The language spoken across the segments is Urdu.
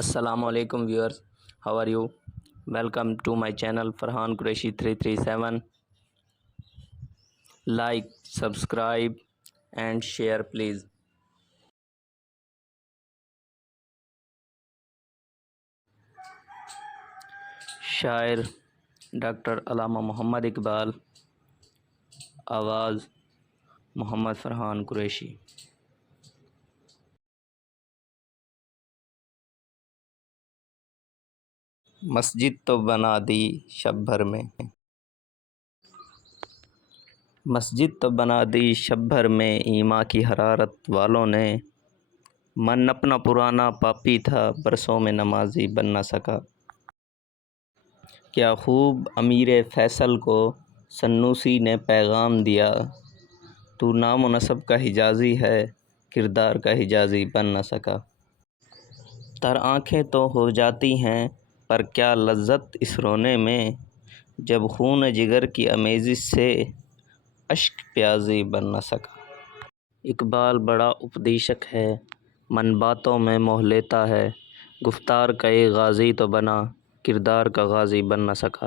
Assalamu alaikum viewers, how are you? Welcome to my channel Farhan Qureshi 337. Like, subscribe and share please. شاعر ڈاکٹر علامہ محمد اقبال، آواز محمد فرحان قریشی۔ مسجد تو بنا دی شب بھر میں، مسجد تو بنا دی شب بھر میں، ایمان کی حرارت والوں نے۔ من اپنا پرانا پاپی تھا، برسوں میں نمازی بن نہ سکا۔ کیا خوب امیر فیصل کو سنوسی نے پیغام دیا، تو نام و نسب کا حجازی ہے، کردار کا حجازی بن نہ سکا۔ تر آنکھیں تو ہو جاتی ہیں، پر کیا لذت اس رونے میں، جب خون جگر کی آمیزش سے اشک پیازی بن نہ سکا۔ اقبال بڑا اپدیشک ہے، من باتوں میں موہ لیتا ہے، گفتار کا ایک غازی تو بنا، کردار کا غازی بن نہ سکا۔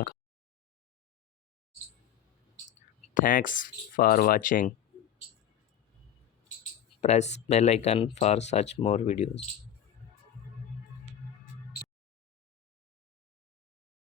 Thanks for watching. Press bell icon for such more videos.